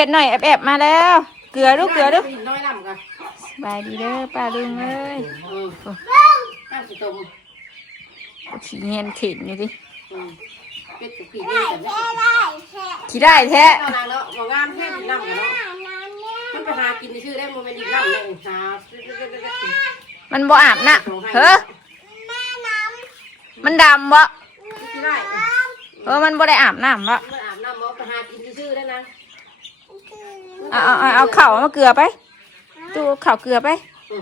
เป็ดหน่อยแอบแอบมาแล้ว เกลือลูกเกลือลูกน้อยน้ำกันสบายดีเด้อป้าลุงเอ้ยอืมน้ำสิตมขี้เงียนถิ่นนี่ดิอืมเป็ดกับผีเนี่ยแต่ไม่ขี้ได้แท้เอานางเนาะบ่งามแค่ดินน้ำกันเนาะมันไปหากินในชื่อได้โมเมนต์ดินน้ำเลยหามันบ่อาบนะเฮ้อมันดำบ่ที่ได้เออมันบ่ได้อาบน้ำบ่มันอาบน้ำบ่ไปหากินในชื่อได้นะ เอาเอาเอาเอาเข่ามาเกลือไป ตู้เข่าเกลือไปอื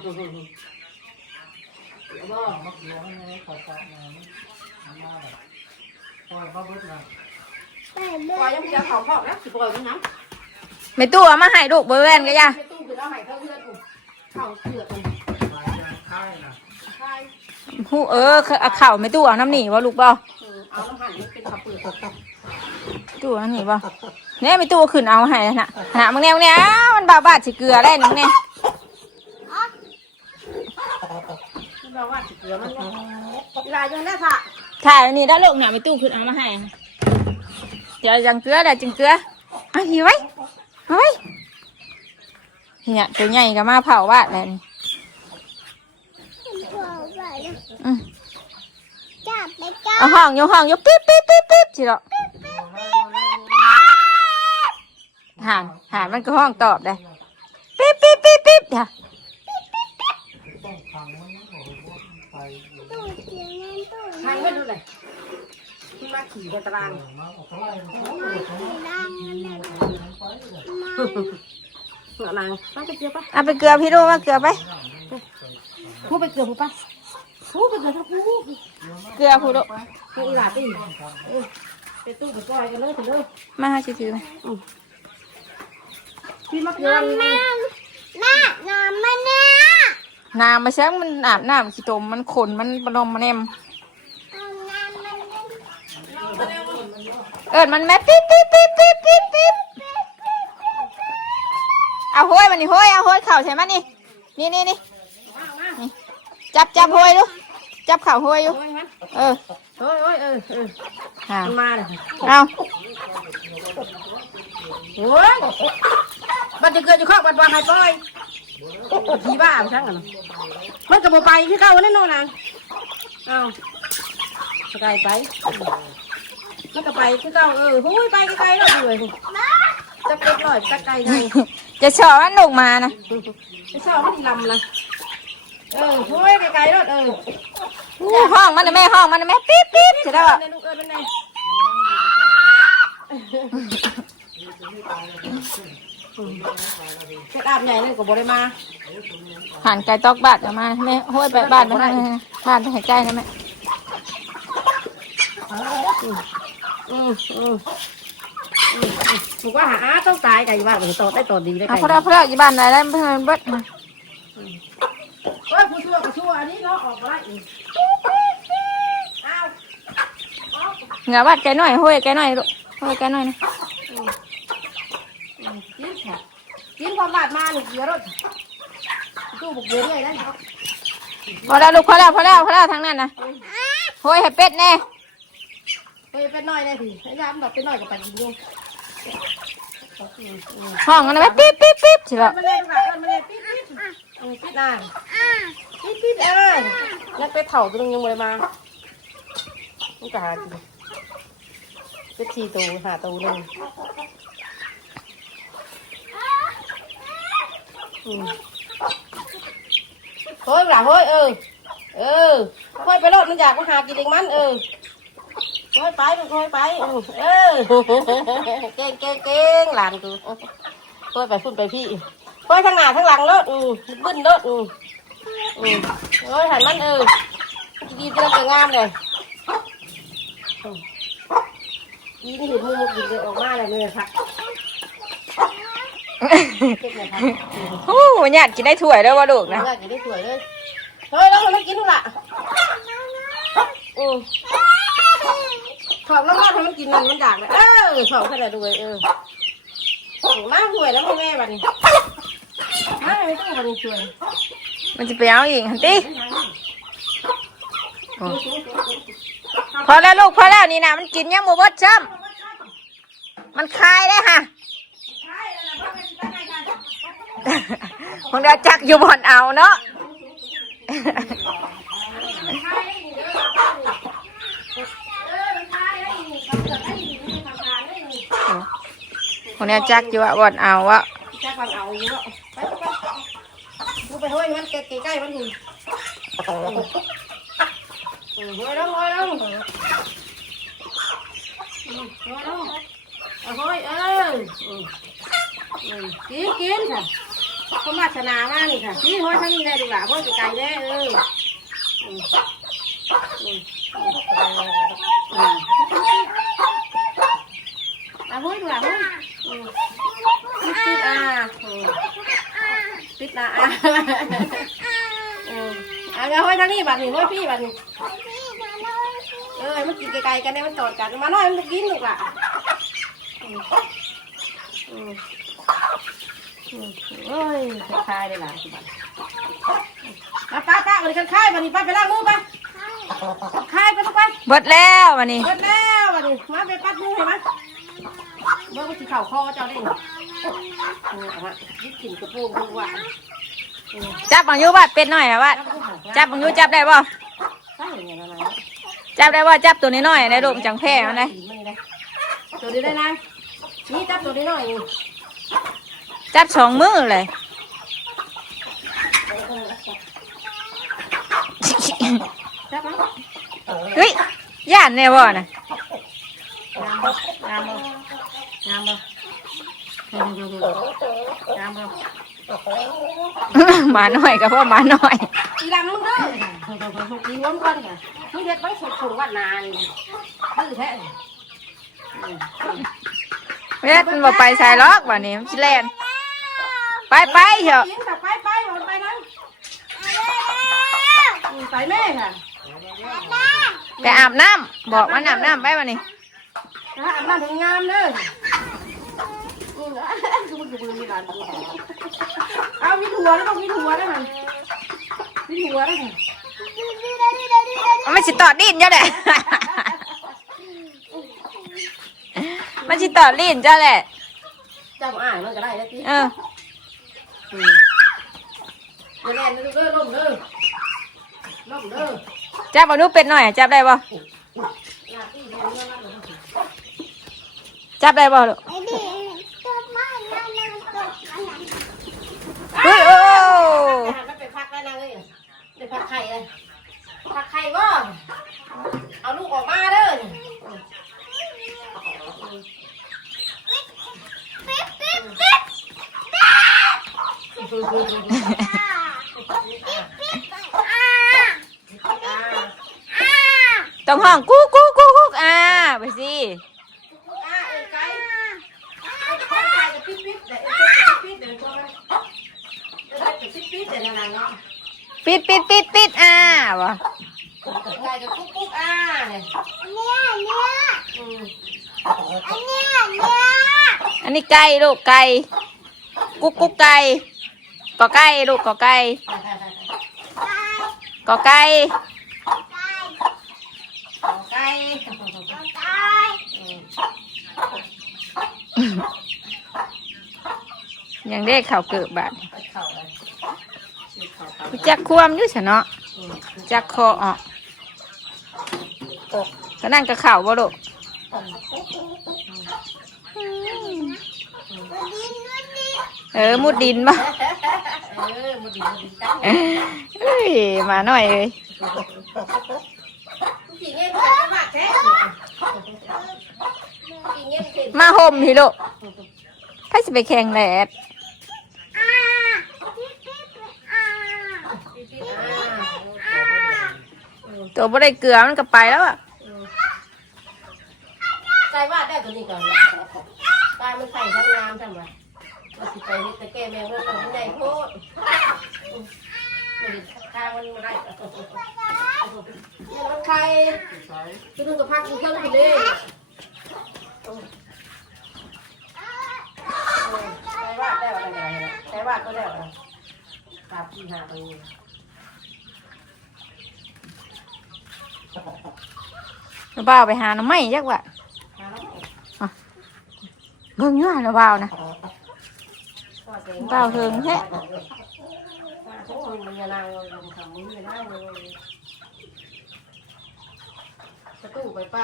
มบ่ปล่อยยังไม่จะเขาพอนะสิปล่อยมันนะไม่ตู้เอามาให้ลูกเบอร์แวนก็ย่าไม่ตู้คือเอาให้เขาเพื่อนกูเขาเสือกกูใช่หูเออเอาเข่าไม่ตู้เอาน้ำหนีบ่ลูกบ่เออเอาน้ำหั่นเป็นขับเปลือก ตับตู้เอาน้ำหนีบ่เนี่ยไม่ตู้เอาขึ้นเอาให้นะหนามึงเนี่ยมึงเนี่ยอ้าวมันบาบาดสิเกลือได้นึงเนี่ยมันบอกว่าสิเกลือมันเนี่ยเวลาจนได้ค่ะถ่ายอันนี้ได้ลูกหนาไม่ตู้ขึ้นเอามาให้เดี๋ยวจังเกลือเดี๋ยวจังเกลือเอาหิวไว้เอาไว้เนี่ยตัวใหญ่ก็มาเผาบ้านแล้วนี่อืมจับไปจับเอาห้องอยกห้องอยกปิ๊บปิ๊บปิ๊บปิ๊บสิหรอ ห่านห่านมันก็ห้องตอบได้ปิ๊บปิ๊บปิ๊บปิ๊บเดี๋ยวตู้เสียงนั่นตู้ทางไม่ดูเลยที่มาขี่ในตารางสีดำนั่นน่ะเหงานางป้าไปเกลือปะเอาไปเกลือพี่ดูมาเกลือไปพูไปเกลือพูปะพูไปเกลือทั้งคู่เกลือผู้ดูเกลืออีหลาตีไปตู้ไปปล่อยกันเลยถึงเลยมาให้ชื่อๆไหม พี่มาเกลือนี่น้ำน้ำน้ำมันเนี่ยน้ำมาแซงมันอาบน้ำขี้ตมมันขนมันบนมมันเอ็มเอาน้ำมันเนี่ยเอิดมันแม่ปิ๊บปิ๊บปิ๊บปิ๊บปิ๊บปิ๊บเอาห้อยมันนี่ห้อยเอาห้อยเข่าใช่ไหมนี่นี่นี่นี่นี่จับจับห้อยดูจับเข่าห้อยอยู่โอ้ยมันเออโอ้ยโอ้ยเออเอออ่ามันมาเลยเอาโอ้ย บัดจะเกิดอยู่ข้างบัดวางให้ปล่อยผีบ้าไปช่างกันมันกับโมไปที่เข้าแน่นอนนางเอาสกายไปมันก็ไปที่เข้าเออหุ้ยไปไกลๆแล้วเลยจะเป็ดหน่อยจะไกลไงจะชอบมันหนุกมานะไม่ชอบมันลำละเออหุ้ยไกลๆแล้วเอออู้ห้องมันนะแม่ห้องมันนะแม่ปิ๊บปิ๊บเสร็จแล้วอะในลูกเออ เป็นไงเช็ดอาบใหญ่เลยกับบริมาผ่านไก่ตอกบาดออกมาแม่ห้อยไปบ้านไปให้บ้านไปให้ใกล้นะแม่อืมอืมอืมบอกว่าหาต้องตายไก่บ้านมันโตได้โตดีได้เอาไก่พอแล้วพอแล้วอยู่บ้านไหนแล้วเพื่อนเบิดมาเฮ้ยผู้ชั่วผู้ชั่วอันนี้เนาะออกมาได้อีกอ้าวเหงาบ้านไก่หน่อยห้อยไก่หน่อยลูกห้อยไก่หน่อยนะ กินค่ะกิน ความบาดมาหนึ่งเยอะรถตู้บุกเยอะเลยนะพอแล้วลูกพอแล้วพอแล้วพอแล้วทางนั้นนะห้อยให้เป็ดแน่เฮ้ยเป็นน้อยเลยทีพยายามแบบเป็นน้อยกับไปกินดูห้องมันนะแม่ปิ๊บปิ๊บปิ๊บเสร็จแล้วมาเล่นค่ะมาเล่นปิ๊บปิ๊บปิ๊บนานปิ๊บปิ๊บเออแล้วไปเผาตัวนึงยังไม่มาต้องการจริงเป็นทีตัวหาตัวนึง เฮ้ยหล่ะเฮ้ยเออ เออเฮ้ยไปรถมันอยากมาหากินเองมันเออเฮ้ยไปมันเฮ้ยไป เออ เก่งเก่งเก่งหลานกูเฮ้ยไปพุ่นไปพี่เฮ้ยทั้งหน้าทั้งหลังรถอือบึ้นรถอืออือเฮ้ยหันมันเออดีจะจะงามเลยอีนี่เห็นมือมุกยิงเลยออกมาเลยเลยค่ะเก่งเลยค่ะ โอ้ยญาติกินได้ถ้วยแล้ววะลูกนะน่าจะได้สวยเลยเฮ้ยแล้วมันไม่กินหรอกล่ะอือขอบแล้วมาให้มันกินมันมันอยากเลยเออขอบขนาดด้วยเออโอ้มาห่วยแล้วพ่อแม่บัดนี้มาไม่ต้องบัดนี้ช่วยมันจะไปเอาอีกหันติพอแล้วลูกพอแล้วนี่นะมันกินยังหมูบดจ้ำมันคายได้ค่ะ มึงเดี๋ยวจักอยู่บ่อนเอาเนาะคนนี้จักอยู่ว่าบ่อนเอาวะจักมันเอาอยู่แล้วไปไปกูไปห้ยมันใกล้ๆมันอยู่ห้ยลงห้ยลงห้ยลงเฮ้ยเออกินกินค่ะ เขามาชนะมากนี่ค่ะกินห้อยทั้งนี้ได้ดีกว่าห้อยไกลได้เออเอาห้อยดีกว่าห้อยปิดอะปิดอะอะเอาห้อยทั้งนี้บัดนี้ห้อยพี่บัดนี้เออมันกินไกลๆกันเนี่ยมันตอดกันมาหน่อยมันกินลูกล่ะ อืมอืมอืมเอ้ยคลายได้หลายสิบัดมาป้าป้าวันนี้กันคลายวันนี้ป้าไปล้างมือไปคลายไปทุกไปเบิดแล้ววันนี้เบิดแล้ววันนี้มาไปปัดมือให้มันเมื่อมันสิเข่าคอเจ้าด้หนิเออเอามายึดกินกระโปรงดูว่าจับบังยูว่าเป็ดหน่อยอะว่าจับบังยูจับได้บ่ะจับได้บ่จับตัวนี้หน่อยได้ลูกจังแพ้นเลยตัวนี้ได้นายนี่จับตัวนี้หน่อย จับสองมือเลยจับมั้งเฮ้ยย่านแน่บ่น่ะงามบ่งามบ่งามบ่งามบ่หมาหน่อยกับพ่อหมาหน่อยอีหลังมึงเด้ออีวนก่อนค่ะมึงเฮ็ดไว้สุดสูงวันนานดื้อแท้เวทมันบ่ไปใส่ล็อกวันนี้มันสิแล่น ไปไปเถอะไปไปไปนั้นไปแม่ค่ะไปอาบน้ำบอกมันอาบน้ำไปวันนี้อาบน้ำถึงงามเด้ออืมคือมึงคือมึงมีหลานเอาวิถัวแล้วต้องวิถัวได้มันวิถัวได้ค่ะมันสิตอดิ้นเจ้าแหละมันสิตอดิ้นเจ้าแหละเจ้าอ่านมันก็ได้แล้วที เออ เดี๋ยวแลนเด้อล่มเด้อล่มเด้อ จับบังนูเป็ดหน่อยจับได้บ่ลาตี้เด้อเด้อเด้อจับได้บ่ลูกไอ้ดิตัวไม่น่าน่าตัวอันนั้นเฮ้ยโอ้มันไปพักแล้วนะเลยไปพักไข่เลยพักไข่บ่เอาลูกออกมาเด้อ ปิ๊บปิ๊บปิ๊บอ่าอ่า ต้องห้องกุ๊กกุ๊กกุ๊กกุ๊กอ่าไปสิปิดปิดปิดปิดปิดอ่าบ่ไก่จะกุ๊กกุ๊กอ่าเลยเนี่ยเนี่ยอันนี้เนี่ยอันนี้ไก่ลูกไก่กุ๊กกุ๊กไก่กอไก่ลูกกอไก่กอไก่ ตาย ไก่ ตา ยังได้ข่าวเกิดบาดจักความอยู่ซะเนาะจักคอออกก็นั่นก็ข่าวบ่ลูกเออ มุดดินบ่เออมาดีมาดีจังเอ้ยมาหน่อยเอ้ย กี่เงี้ยจะมากแท้กี่เงี้ยเป็น มาห่มพี่ลูกถ้าสิไปแข่งแดดอ่าปิ๊บปิ๊บอ่าตัวบ่ได้เกลือมันก็ไปแล้วอะใจว่าได้ตัวนี้ก่อนตายมันใส่ทั้งน้ำทั้งวันมาสิไปนี่ตะแกแมงมันมันใหญ่โคตรมันตามันไม่ได้มันใครคือนึงกับพักเครื่องกินเลย ใจว่าได้อะไรใจว่าก็ได้อะไรตาพี่หาไปแล้วบ่าไปหาหน้ำไม้ยักว่าเบิ่งอยู่หั่นแล้วบ่าวนะเปล่าเฮิงแท้มานางเลยทำมือยานางเลยประตูไม่ต้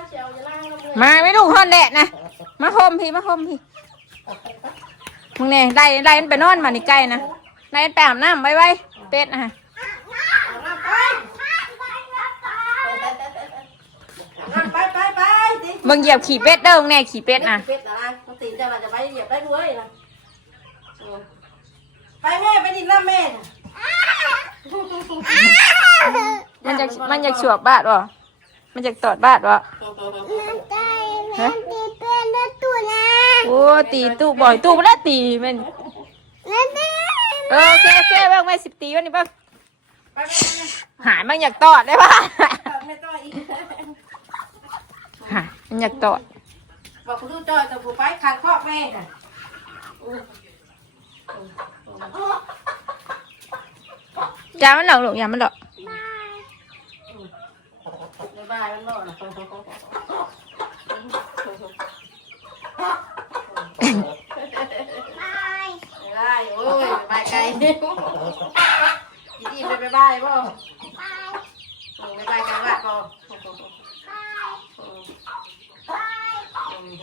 องเชียวยานางเลยมาไม่ลูฮอนแดดนะ มาห่มพี่ มาห่มพี่ มึงเนี่ยไล่ไล่มันไปนอนมาในใกล้นะไล่มันไปอาบน้ำไว้ไว้เป็ดนะฮะไปไปไปสิมึงเหยียบขี่เป็ดเด้อมึงแน่ขี่เป็ดนะเป็ดอะไรปกติจะเราจะไปเหยียบได้ด้วยนะไปแม่ไปดินน้ำแม่มันจะมันจะฉวบบาดวะมันจะตอดบาดวะใจ โอ้ตีตู้บ่อยตู้ไม่ได้ตีมันแล้วนี่เออโอเคโอเคเบ้างไม่สิบตีวันนี้เบ้างไปไปหายมันอยากตอดได้ปะไม่ต้องอีกหายมันอยากตอดบอกคุณดูจอยแต่ผู้ไปขังครอบแม่ค่ะจ้ามันหลอกหลงอย่ามันหลอกบ๊ายบายมันบอก นะได้โอ้ยบายไกลยินดีไปบายบายบ่บายบายไกลบ้านบ่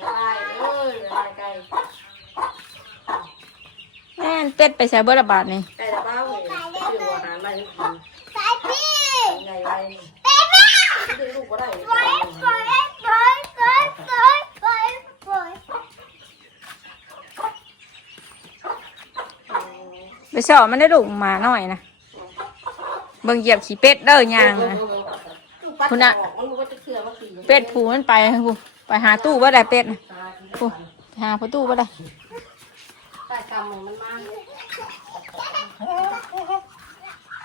บายเอ้ยบายไกลแม่นเป็ดไปใช้เบอร์ระบาดนี่ไกลตะเบ้าเลยชื่ออาหารมาให้กินไปพี่ใหญ่ไว้ไปพี่ดื้อลูกก็ได้ไปไปไปไปไปไปไป ไปสอบมันได้ดุมาหน่อยนะเบิ่งเหยียบขี่เป็ดเด้อยางนะคุณอะมันรู้ว่าจะเชื่อว่าขี่เป็ดผูมันไปผูไปหาตู้บ่ได้เป็ดนะผูไปหาประตูบ่ได้ใต้กำมันมากเลย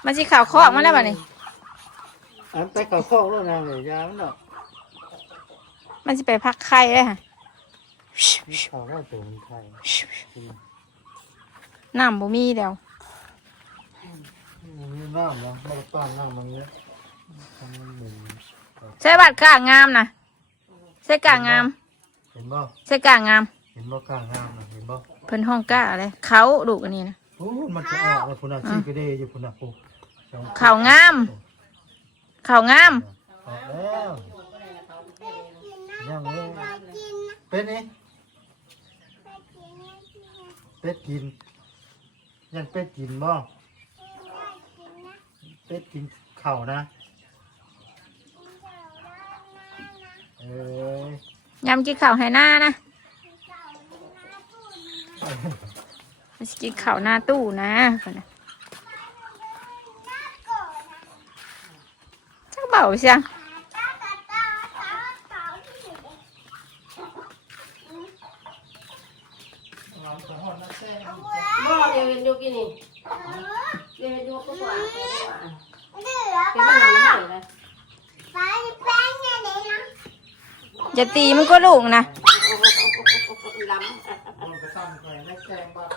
มันสิข่าวคอกมาแล้วบัดนี้อันไปกับข้อแล้วนะเลยยามเนาะมันสิไปพักไข่เลยค่ะ นไทยน้ำบ่มีแล้วมันมีน้ำนะมันก็ต้านน้ำมันเนี้ยทำมันหมุนใช่บัดกางงามนะใช่กางงามเห็นบ่ใช่กางงาม เห็นบ่กลางน้ำนะเห็นบ่เพิ่นห้องก้าอะไรเขาดุอันนี้นะโอ้มันจะออกแล้วพุ่นน่ะชีกระเดยอยู่พุ่นน่ะปุ๊บเขางาม เขางามออกแล้วยังเลยเป็ดนี่เป็ดกิน ยันเป็ดกินบ่เป็ดกินเข่านะ เอ้ยยำกินข้าวให้หน้านะมันสิกินข้าวหน้าตู้นะเพิ่นน่ะจักเบาเสียง หม้อเดียวเห็นอยู่กินนี่ เดียวเห็นอยู่ก็กว่าเดียวกว่าเหลือเดี๋ยวมันหนังไม่เลยไปแป้งเนี่ยเดี๋ยวนะจะตีมันก็ลูกนะล้มันก็ซ้ำไปในแกงบัก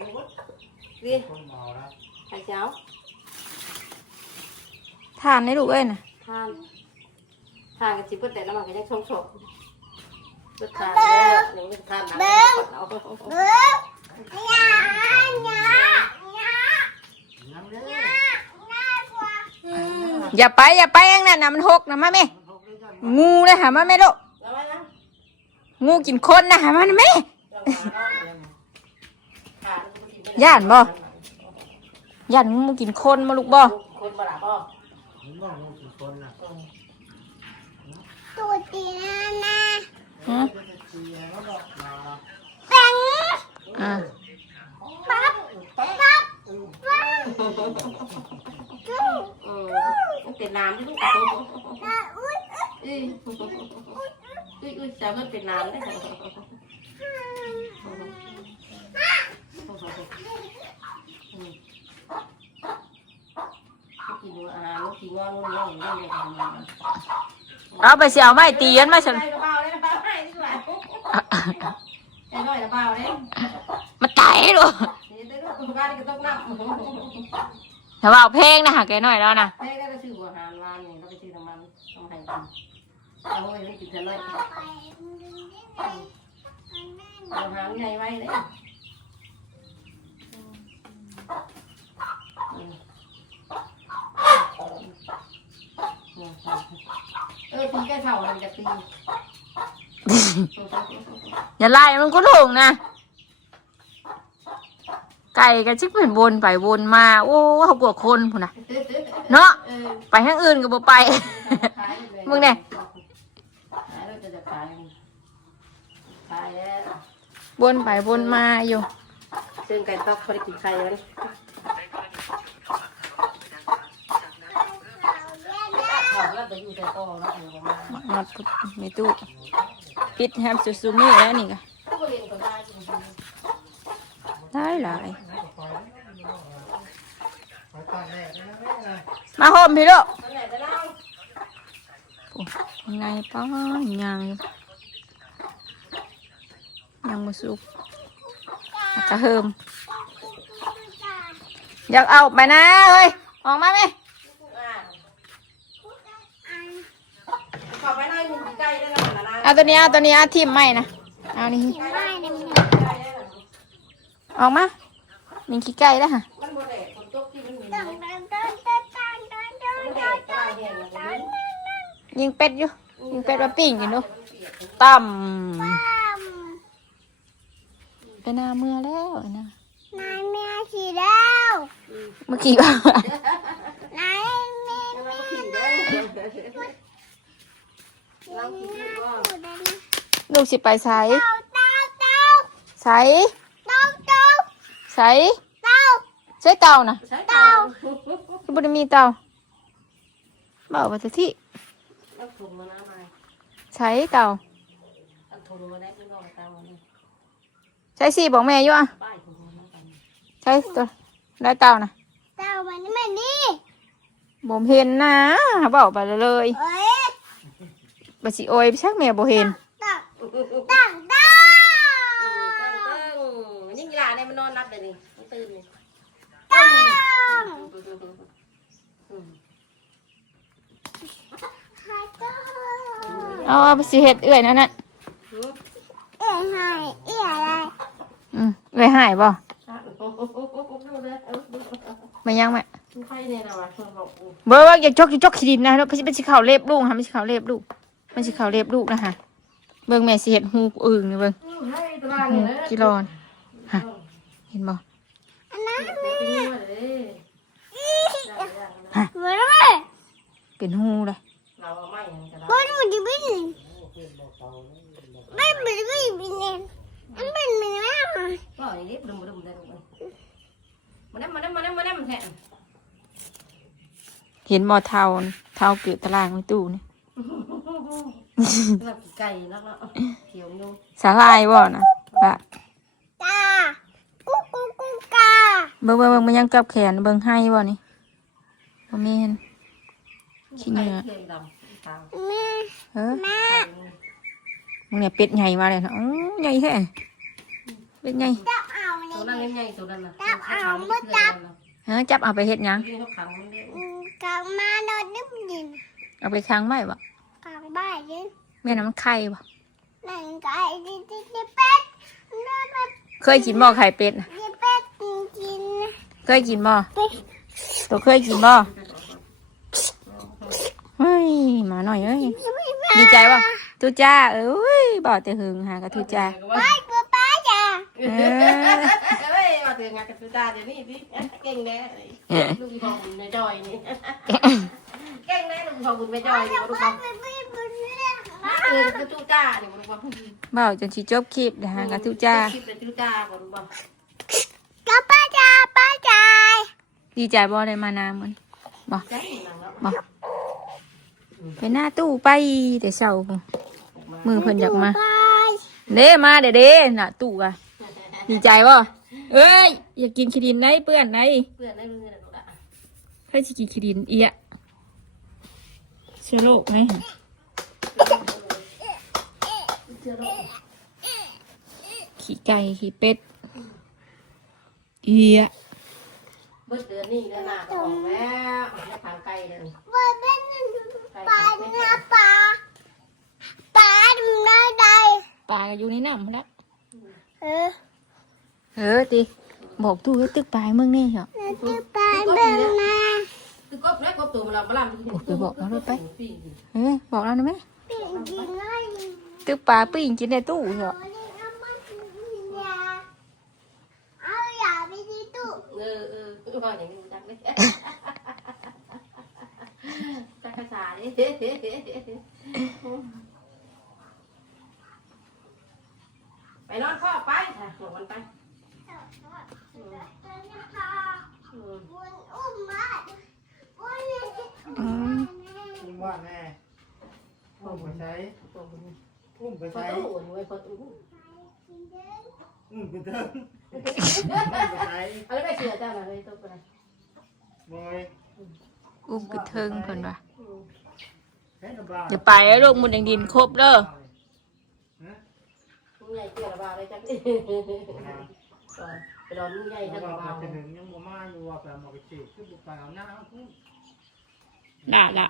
ดูว่าำดิคนเมาแล้วไข่เจ้าทานได้ลูกเอ้ยนะทานทานกับจิบแต่ล้วมันก็ยังชงชกรสทานแล้วหนึ่งทานน้ำเอาเบิ้งยาหยา ยายังเด้อหยากว่าอย่าไปอย่าไปเองนั่นนะมันหกนะมาแม่งูเลยหามาแม่ลูกแล้วไว้นะงูกินคนนะหามาแม่ย่านย่านงูกินคนมาลูกบ่คนบาดพ่อมันมองมันกี่คนน่ะตัวตีนะนะหืมตีแล้วก็มาแป้งอ่าปั๊บปั๊บปั๊บจุ๊ เออมันเป็นน้ำที่ลูกอะอุ้ยอุ้ยอุ้ยอุ้ยจะมันเป็นน้ำได้กินอาหารกินงอนงอนงอนงอนงอนเอาไปเสียเอาไม้ตีกันมาฉันไอ้กระเป๋าเลยกระเป๋าให้ดีกว่าไอ้ คุณบ้านก็ต้องนับถ้าว่าเอาเพลงนะหาแกหน่อยแล้วนะแม่ก็จะซื้ออาหารร้านนี่เราไปซื้อน้ำมันต้องให้กินเอาไว้ให้กินเท่าไหร่อาหารใหญ่ไว้เลยเออตีแก้เข่ามันจะตีอย่าไล่มันก็ลงนะ ไก่ก็ชิบเป็นวนไปวนมา โอ้เขากลัวคนพุ่นนะเนาะเออไปทางอื่นก็บ่ไป มึงเนี่ยขายเราจะจะขายขายแล้ววนไปวนมาอยู่ ซึ่งไก่ตอกพอได้กินไข่แล้วนี่ข้าวแล้วจะอยู่แต่โตแล้วอยู่ประมาณนอดในตู้ปิดแฮมซูซูมี่แล้วนี่ก็ ก็เรียนก็ได้จริงได้หลายไปตากแดดนะแม่นะมาโฮมพี่ลูกๆตอนไหนจะนั่งยังไงป้อนยังอยู่ยังมาสุกแล้วกระเฮิมอยากเอาไปนะเฮ้ยออกมาไหมขอไปหน่อยหนึ่งใกล้ได้แล้วนะนะเอาตัวนี้เอาตัวนี้เอาทิมไม่นะ เอานี่ได้นะมึง ออกมามีขี้ไก่แล้วฮะมันบ่แดดฝนตกที่มันมีตั้งตั้งตั้งตั้งตั้งตั้งตั้งมันแดตั้งดตายแห้งแล้วมันยิงเป็ดอยู่ ยิงเป็ดมาปิ้งกินดูเปียกต่ตั้มำไปหนาเมื่อแล้วไอ้นะนายแม่ขี่แล้วเมื่อกี้ว่านายแม่แล้วก็ผิดเด้อเราคิดว่าพูดได้นะลูกสิไปใส่เต้าเต้าเต้าใส่เต้าเต้า ใส่เต้าใส่เต่านะใช้เตาคือบ่ได้มีเต่าบอกว่าจะที่แล้วถุงมาน้ำมาใช้เต่าเอาถุงมาได้ที่นอกเตานี่ใช้สี่บอกแม่อยู่อะป้ายถุงมากันใช้ตัวได้เต่านะเต้ามันไม่นี่บ่เห็นนะบอกไปเลยเอ้ยบ่สิโอยไปชักแม่บ่เห็นตั้งตั้งตั้ง นี่กีฬาเนี่ยมันนอนรับเลยนี่มันตื่นนี่ตั้งหายตัวเอาเอาไปสิเฮ็ดเอื้อยนั่นน่ะเอ้ยหายเอ้ยอะไรอืมเอื้อยหายบ่มายังแม่ใครเนี่ยนะวะชวนบอกเบ่ว่าอย่าจกอย่าจกขี้ดินนะแล้วมันสิเข้าเล็บลูกค่ะมันสิเข้าเล็บลูกมันสิเข้าเล็บลูกนะฮะเบิ่งแม่สิเฮ็ดหูอึ่งนี่เบิ่งให้ตัวล่างเนี่ยนะกิโลนฮะเห็นบ่อันนั้นตีมาเลยมาเลยเป็นหูเลยเราไม่ยังจะได้บนมันจะบินไม่บินไม่บินเองมันบินไม่ได้ก็อย่างนี้ดุมดุมได้ดุมมันได้มันได้มันได้มันได้มันแทนเห็นบ่เท่าเท่าเกิดตารางในตู้นี่แบบไก่แล้วก็เขียวนุ่มสาลายบ่นะบะ ตากุ๊กกุ๊กกุ๊กกา เบิ่งเบิ่งเบิ่งมันยังกับแขนเบิ่งให้บ่นี่บ่แม่นขี้เหงื่อเขียวดำตาแม่เออแม่มึงเนี่ยเป็ดใหญ่มาเลยนะอ๋อใหญ่แท้เป็ดใหญ่จะเอาเลตัวยนั้นใหญ่ตัวนั้นนะเออจับเอาไปเฮ็ดหยังที่เขาขังมันเรียกกลับมาโดนดึบดินเอาไปค้างไว้บ่กลับบ้านดิแม่น้ำมันไข่บ่นั่งไก่ดิดิดิเป็ดเนื้อเป็ดเคยกินบ่ไข่เป็ดน่ะดิเป็ดกิน เคยกินบ่เป็ดตัวเคยกินบ่เฮ้ยหมาหน่อยเอ้ยดีใจบ่ทุจ้าเอ้ยบ่แต่หึงหากะทุจ้าไปกูป้าจ้ะเออเฮ้ยมาถึงงานกับสุดาเดี๋ยวนี้พี่เก่งแน่ลุงทองบุญในจอยนี่เก่งแน่ลุงทองบุญในจอยนี่ลุงทองไปไปไปไปเออคือจูจ้าเนี่ยลุงทองบ่จนสิจบคลิปนะฮะกะทุจ้าคลิปเป็นจูจ้าก่อนลุงทองกับป้าจ้า ป้าจ้าดีใจบ่ได้มานานมันบ่ใจหนังแล้วบ่ไปหน้าตู้ไปแต่เช้าพุ่นมือเพิ่นอยากมาไปเด้มาเด้เด้น่ะตู้อะดีใจบ่เอ้ยอยากกินขี้ดินไหนเปื้อนไหนเพื่อนได้ลุงเนี่ยลุงอะให้สิกินขี้ดินเอียเชื้อโรคไหมเชื่อโลกขี้ไก่ขี้เป็ดเอีย เมื่อเดือนนี้เนี่ยนาก็ออกแล้วแล้วทางไกลเลยไปเป็นปลาเนื้อปลาปลาดูน้อยใดปลาก็อยู่ในน้ำแล้วเออเออติเบอกตู้ให้ตึกปลายมึงนี่เหรอจะไปเบิ่งนะคือกบแล้วกบตัวมันเราบ้านโอ้ไปบอกเราด้วยไปเฮ้ยบอกเราหน่อยไหมปิ่งกินเลยตึกปลาปิ้งกินในตู้เหรอโอ้ยเอามากินยาเอาอย่าไปที่ตู้เออเออก็ ว่าอย่างนี้จังเลยจักรสาดิไปนอนข้อไปค่ะหลงมันไปอืมบุญอุ้มมาบุญนี่อืมอุ้มว่าแน่อุ้มไปใช้อุ้มไปพอใช้ตู้หนูไอ้พอตู้ อุ้มไปเถิงอุ้มไปใช้เอาแล้วไปเชื่อเจ้าหน่อยเลยตู้ไปบอยอุ้มกระเทิงคนวะเฮ้ยระบาดอย่าไปแล้วลูกมุนแดงดินครบเด้อฮะมึงใหญ่เกี่ยวระบาดเลยจังไปนอนมึงใหญ่ระจังบาระดบาดจะถึงยังบ่มาอยู่ว่าแต่มาไปฉีดคือบุกไปเอาหน้าเอาพุ่งด่าละ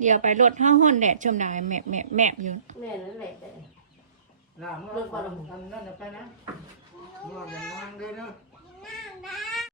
เดี๋ยวไปรถห้าห้อนแดดชมดาวแมบแมบแมบอยู่แม่นั่นแหละ หน้าเมื่อวันนั้นไปนะเ